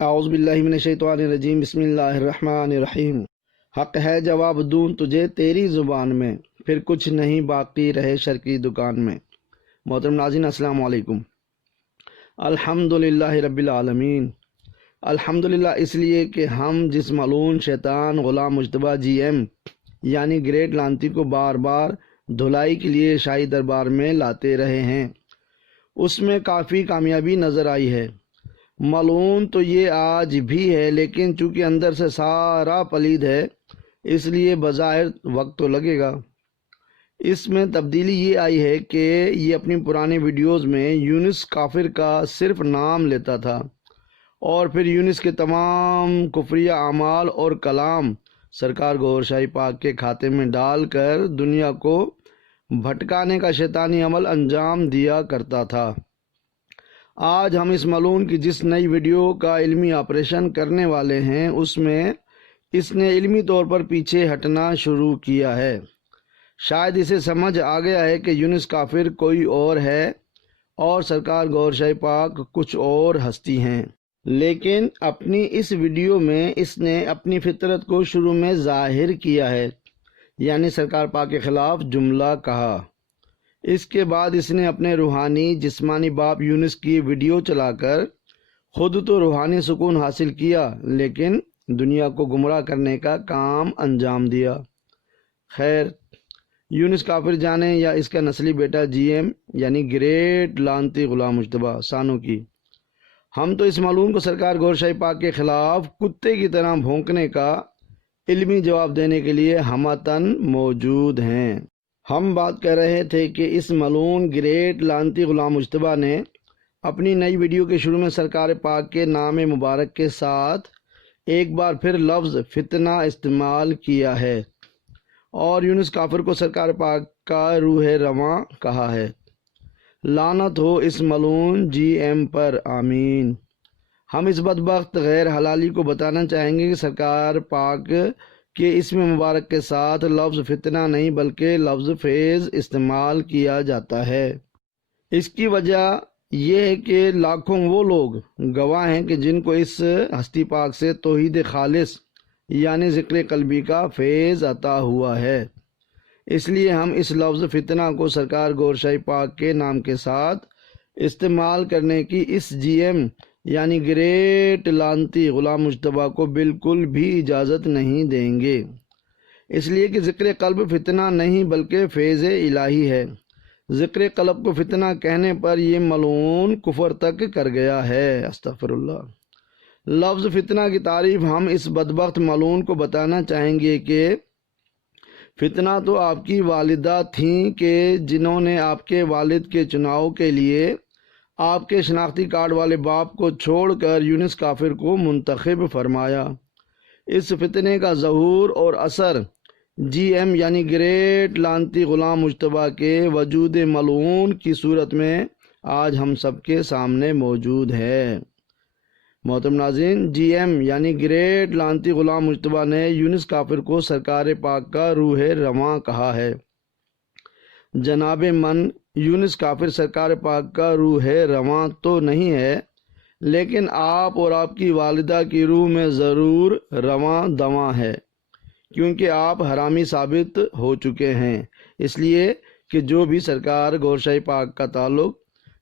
اعوذ باللہ من الشیطان الرجیم، بسم اللہ الرحمن الرحیم۔ حق ہے جواب دوں تجھے تیری زبان میں، پھر کچھ نہیں باقی رہے شر کی دکان میں۔ محترم ناظرین، السلام علیکم۔ الحمدللہ رب العالمین۔ الحمدللہ اس لیے کہ ہم جس ملعون شیطان غلام مجتبیٰ جی ایم یعنی گریٹ لانتی کو بار بار دھلائی کے لیے شاہی دربار میں لاتے رہے ہیں، اس میں کافی کامیابی نظر آئی ہے۔ ملعون تو یہ آج بھی ہے، لیکن چونکہ اندر سے سارا پلید ہے، اس لیے بظاہر وقت تو لگے گا۔ اس میں تبدیلی یہ آئی ہے کہ یہ اپنی پرانے ویڈیوز میں یونس کافر کا صرف نام لیتا تھا اور پھر یونس کے تمام کفریہ اعمال اور کلام سرکار گوھر شاہی پاک کے کھاتے میں ڈال کر دنیا کو بھٹکانے کا شیطانی عمل انجام دیا کرتا تھا۔ آج ہم اس ملعون کی جس نئی ویڈیو کا علمی آپریشن کرنے والے ہیں، اس میں اس نے علمی طور پر پیچھے ہٹنا شروع کیا ہے۔ شاید اسے سمجھ آ گیا ہے کہ یونس کافر کوئی اور ہے اور سرکار گوھر شاہی پاک کچھ اور ہستی ہیں، لیکن اپنی اس ویڈیو میں اس نے اپنی فطرت کو شروع میں ظاہر کیا ہے، یعنی سرکار پاک کے خلاف جملہ کہا۔ اس کے بعد اس نے اپنے روحانی جسمانی باپ یونس کی ویڈیو چلا کر خود تو روحانی سکون حاصل کیا، لیکن دنیا کو گمراہ کرنے کا کام انجام دیا۔ خیر، یونس کافر جانے یا اس کا نسلی بیٹا جی ایم یعنی گریٹ لانتی غلام مجتبیٰ سانو کی، ہم تو اس ملعون کو سرکار گوھر شاہی پاک کے خلاف کتے کی طرح بھونکنے کا علمی جواب دینے کے لیے ہمتاً موجود ہیں۔ ہم بات کر رہے تھے کہ اس ملعون گریٹ لانتی غلام مجتبیٰ نے اپنی نئی ویڈیو کے شروع میں سرکار پاک کے نام مبارک کے ساتھ ایک بار پھر لفظ فتنہ استعمال کیا ہے اور یونس کافر کو سرکار پاک کا روح رواں کہا ہے۔ لعنت ہو اس ملعون جی ایم پر، آمین۔ ہم اس بدبخت غیر حلالی کو بتانا چاہیں گے کہ سرکار پاک کہ اسم مبارک کے ساتھ لفظ فتنہ نہیں بلکہ لفظ فیض استعمال کیا جاتا ہے۔ اس کی وجہ یہ ہے کہ لاکھوں وہ لوگ گواہ ہیں کہ جن کو اس ہستی پاک سے توحید خالص یعنی ذکر قلبی کا فیض عطا ہوا ہے۔ اس لیے ہم اس لفظ فتنہ کو سرکار گوھر شاہی پاک کے نام کے ساتھ استعمال کرنے کی اس جی ایم یعنی گریٹ لانتی غلام مجتبیٰ کو بالکل بھی اجازت نہیں دیں گے، اس لیے کہ ذکر قلب فتنہ نہیں بلکہ فیض الہی ہے۔ ذکر قلب کو فتنہ کہنے پر یہ ملعون کفر تک کر گیا ہے، استغفر اللہ۔ لفظ فتنہ کی تعریف ہم اس بدبخت ملعون کو بتانا چاہیں گے کہ فتنہ تو آپ کی والدہ تھیں کہ جنہوں نے آپ کے والد کے چناؤ کے لیے آپ کے شناختی کارڈ والے باپ کو چھوڑ کر یونس کافر کو منتخب فرمایا۔ اس فتنے کا ظہور اور اثر جی ایم یعنی گریٹ لانتی غلام مجتبیٰ کے وجود ملعون کی صورت میں آج ہم سب کے سامنے موجود ہے۔ محترم ناظرین، جی ایم یعنی گریٹ لانتی غلام مجتبیٰ نے یونس کافر کو سرکار پاک کا روح رواں کہا ہے۔ جناب من، یونس کافر سرکار پاک کا روح رواں تو نہیں ہے، لیکن آپ اور آپ کی والدہ کی روح میں ضرور رواں دواں ہے، کیونکہ آپ حرامی ثابت ہو چکے ہیں، اس لیے کہ جو بھی سرکار گوھر شاہی پاک کا تعلق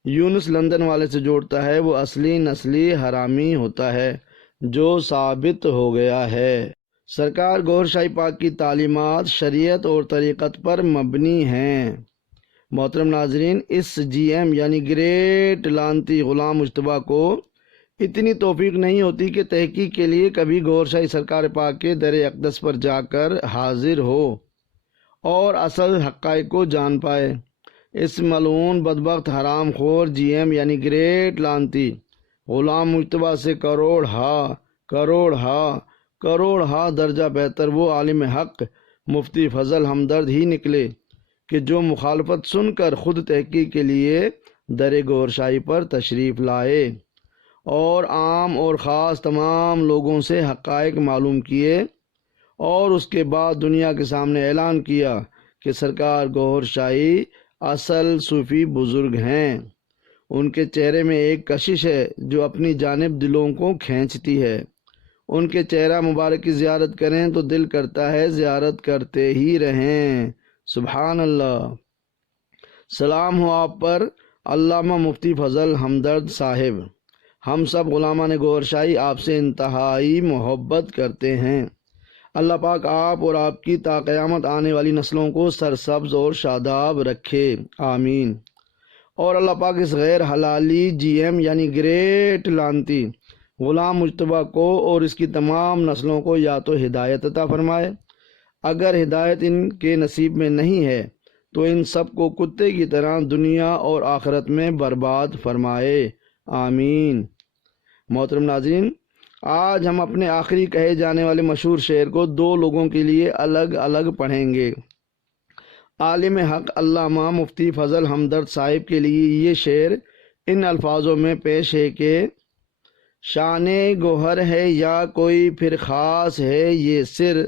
یونس لندن والے سے جوڑتا ہے وہ اصلی نسلی حرامی ہوتا ہے، جو ثابت ہو گیا ہے۔ سرکار گوھر شاہی پاک کی تعلیمات شریعت اور طریقت پر مبنی ہیں۔ محترم ناظرین، اس جی ایم یعنی گریٹ لانتی غلام مجتبیٰ کو اتنی توفیق نہیں ہوتی کہ تحقیق کے لیے کبھی گوھر شاہی سرکار پاک کے در اقدس پر جا کر حاضر ہو اور اصل حقائق کو جان پائے۔ اس ملعون بدبخت حرام خور جی ایم یعنی گریٹ لانتی غلام مجتبیٰ سے کروڑ ہا درجہ بہتر وہ عالم حق مفتی فضل ہمدرد ہی نکلے کہ جو مخالفت سن کر خود تحقیق کے لیے در گوھر شاہی پر تشریف لائے اور عام اور خاص تمام لوگوں سے حقائق معلوم کیے اور اس کے بعد دنیا کے سامنے اعلان کیا کہ سرکار گوھر شاہی اصل صوفی بزرگ ہیں۔ ان کے چہرے میں ایک کشش ہے جو اپنی جانب دلوں کو کھینچتی ہے۔ ان کے چہرہ مبارک کی زیارت کریں تو دل کرتا ہے زیارت کرتے ہی رہیں۔ سبحان اللہ۔ سلام ہو آپ پر علامہ مفتی فضل ہمدرد صاحب۔ ہم سب غلامان گوھر شاہی آپ سے انتہائی محبت کرتے ہیں۔ اللہ پاک آپ اور آپ کی تا قیامت آنے والی نسلوں کو سرسبز اور شاداب رکھے، آمین۔ اور اللہ پاک اس غیر حلالی جی ایم یعنی گریٹ لانتی غلام مجتبیٰ کو اور اس کی تمام نسلوں کو یا تو ہدایت عطا فرمائے، اگر ہدایت ان کے نصیب میں نہیں ہے تو ان سب کو کتے کی طرح دنیا اور آخرت میں برباد فرمائے، آمین۔ محترم ناظرین، آج ہم اپنے آخری کہے جانے والے مشہور شعر کو دو لوگوں کے لیے الگ الگ پڑھیں گے۔ عالم حق علامہ مفتی فضل ہمدرد صاحب کے لیے یہ شعر ان الفاظوں میں پیش ہے کہ شان گوہر ہے یا کوئی پھر خاص ہے یہ سر،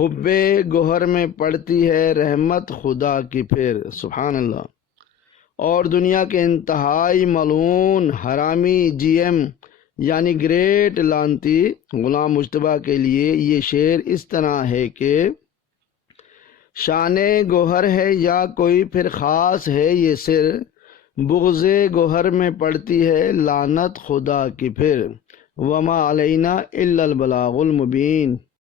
حب گوہر میں پڑتی ہے رحمت خدا کی پھر، سبحان اللہ۔ اور دنیا کے انتہائی ملعون حرامی جی ایم یعنی گریٹ لانتی غلام مجتبیٰ کے لیے یہ شعر اس طرح ہے کہ شان گوہر ہے یا کوئی پھر خاص ہے یہ سر، بغض گوہر میں پڑتی ہے لعنت خدا کی پھر، وما علینا الا البلاغ المبین۔